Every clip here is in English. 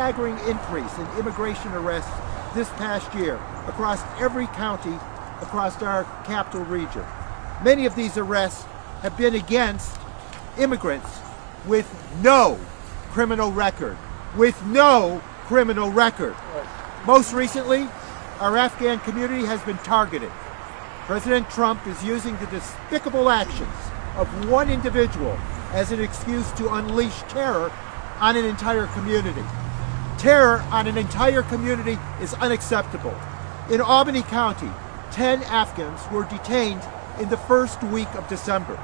staggering increase in immigration arrests this past year across every county across our capital region. Many of these arrests have been against immigrants with no criminal record. Most recently, our Afghan community has been targeted. President Trump is using the despicable actions of one individual as an excuse to unleash terror on an entire community. Terror on an entire community is unacceptable. In Albany County, 10 Afghans were detained in the first week of December.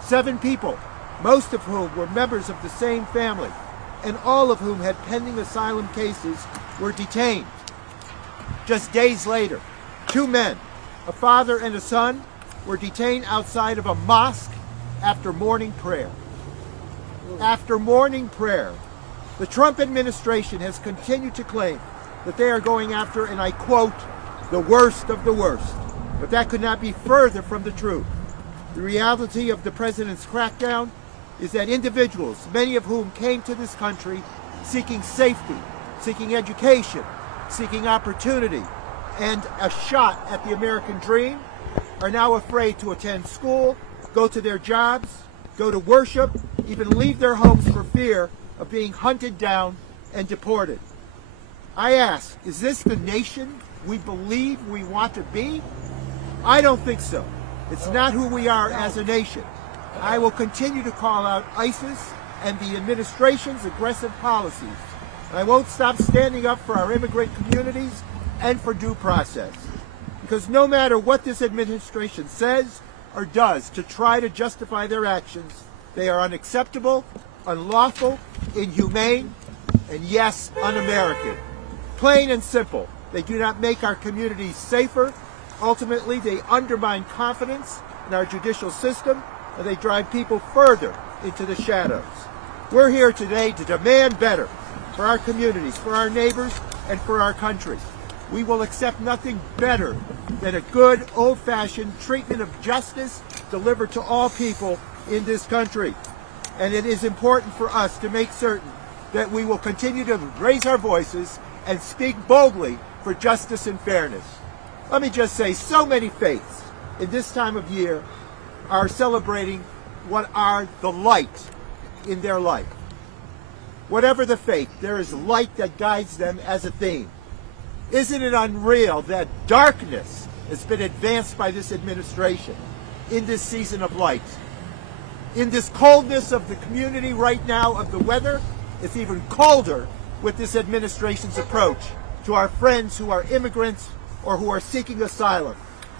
7 people, most of whom were members of the same family, and all of whom had pending asylum cases, were detained. Just days later, 2 men, a father and a son, were detained outside of a mosque after morning prayer. After morning prayer, the Trump administration has continued to claim that they are going after, and I quote, the worst of the worst. But that could not be further from the truth. The reality of the president's crackdown is that individuals, many of whom came to this country seeking safety, seeking education, seeking opportunity, and a shot at the American dream, are now afraid to attend school, go to their jobs, go to worship, even leave their homes for fear of being hunted down and deported. I ask, is this the nation we believe we want to be? I don't think so. It's not who we are as a nation. I will continue to call out ISIS and the administration's aggressive policies. And I won't stop standing up for our immigrant communities and for due process. Because no matter what this administration says or does to try to justify their actions, they are unacceptable, unlawful, inhumane, and yes, un-American. Plain and simple, they do not make our communities safer. Ultimately, they undermine confidence in our judicial system, and they drive people further into the shadows. We're here today to demand better for our communities, for our neighbors, and for our country. We will accept nothing better than a good, old-fashioned treatment of justice delivered to all people in this country. And it is important for us to make certain that we will continue to raise our voices and speak boldly for justice and fairness. Let me just say, so many faiths in this time of year are celebrating what are the light in their life. Whatever the faith, there is light that guides them as a theme. Isn't it unreal that darkness has been advanced by this administration in this season of light? In this coldness of the community right now, of the weather, it's even colder with this administration's approach to our friends who are immigrants or who are seeking asylum.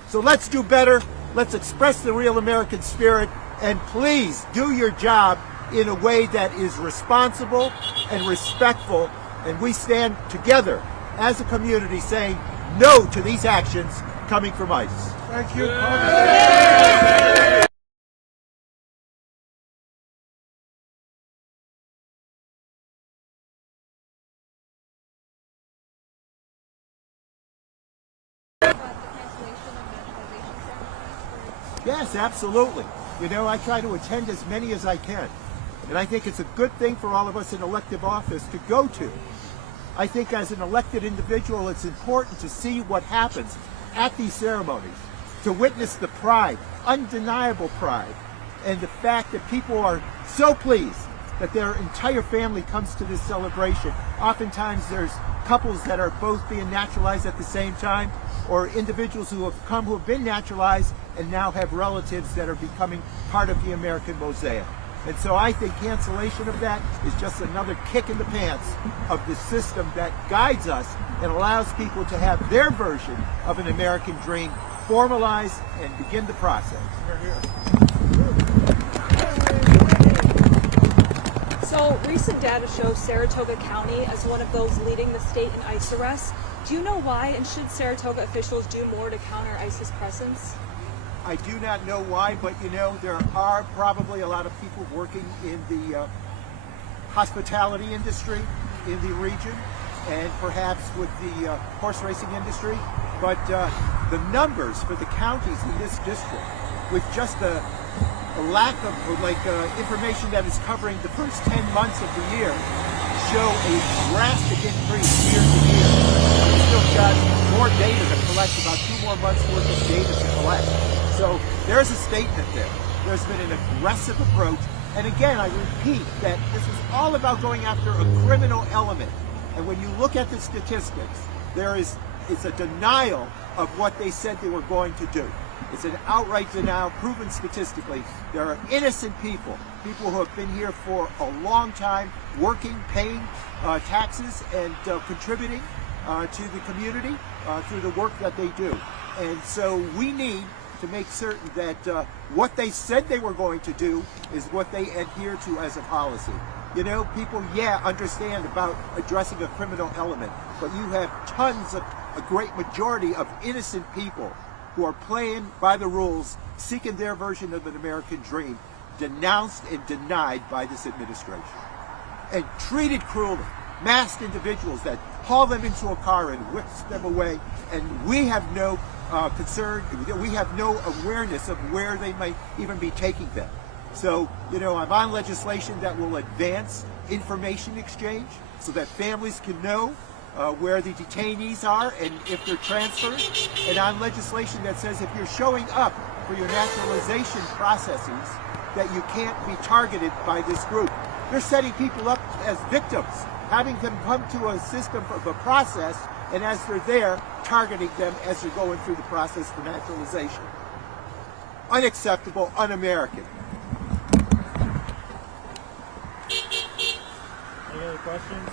So let's do better. Let's express the real American spirit, and please do your job in a way that is responsible and respectful, and we stand together as a community saying no to these actions coming from ICE. Thank you. Yes, absolutely. You know, I try to attend as many as I can. And I think it's a good thing for all of us in elective office to go to. I think as an elected individual, it's important to see what happens at these ceremonies, to witness the pride, undeniable pride, and the fact that people are so pleased that their entire family comes to this celebration. Oftentimes there's couples that are both being naturalized at the same time, or individuals who have come who have been naturalized and now have relatives that are becoming part of the American mosaic. And so I think cancellation of that is just another kick in the pants of the system that guides us and allows people to have their version of an American dream formalized and begin the process. So recent data shows Saratoga County as one of those leading the state in ICE arrests. Do you know why, and should Saratoga officials do more to counter ICE's presence? I do not know why, but you know, there are probably a lot of people working in the hospitality industry in the region, and perhaps with the horse racing industry. But the numbers for the counties in this district, with just a lack of information that is covering the first 10 months of the year, show a drastic increase year to year. We've still got more data to collect, about 2 more months worth of data to collect. So there's a statement there. There's been an aggressive approach. And again, I repeat that this is all about going after a criminal element. And when you look at the statistics, it's a denial of what they said they were going to do. It's an outright denial, proven statistically. There are innocent people who have been here for a long time, working, paying taxes, and contributing to the community through the work that they do. And so we need to make certain that what they said they were going to do is what they adhere to as a policy. You know, people, understand about addressing a criminal element, but you have tons of, a great majority of innocent people who are playing by the rules, seeking their version of an American dream, denounced and denied by this administration. And treated cruelly. Masked individuals that haul them into a car and whips them away, and we have no concern, we have no awareness of where they might even be taking them. So, you know, I'm on legislation that will advance information exchange so that families can know where the detainees are and if they're transferred, and on legislation that says if you're showing up for your naturalization processes, that you can't be targeted by this group. They're setting people up as victims, having them come to a system of a process, and as they're there, targeting them as they're going through the process for naturalization. Unacceptable, un-American. Any other questions?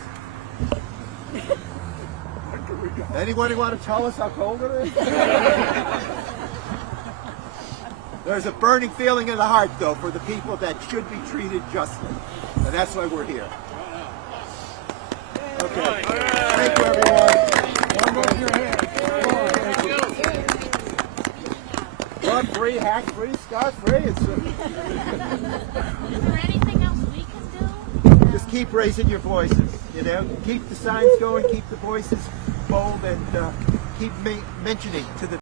Anyone want to tell us how cold it is? There's a burning feeling in the heart, though, for the people that should be treated justly. And that's why we're here. Okay. Thank you, everyone. One more your hand. Run free, hack free, scot free. Is there anything else we can do? Just keep raising your voices, you know. Keep the signs going, keep the voices bold, and keep mentioning to the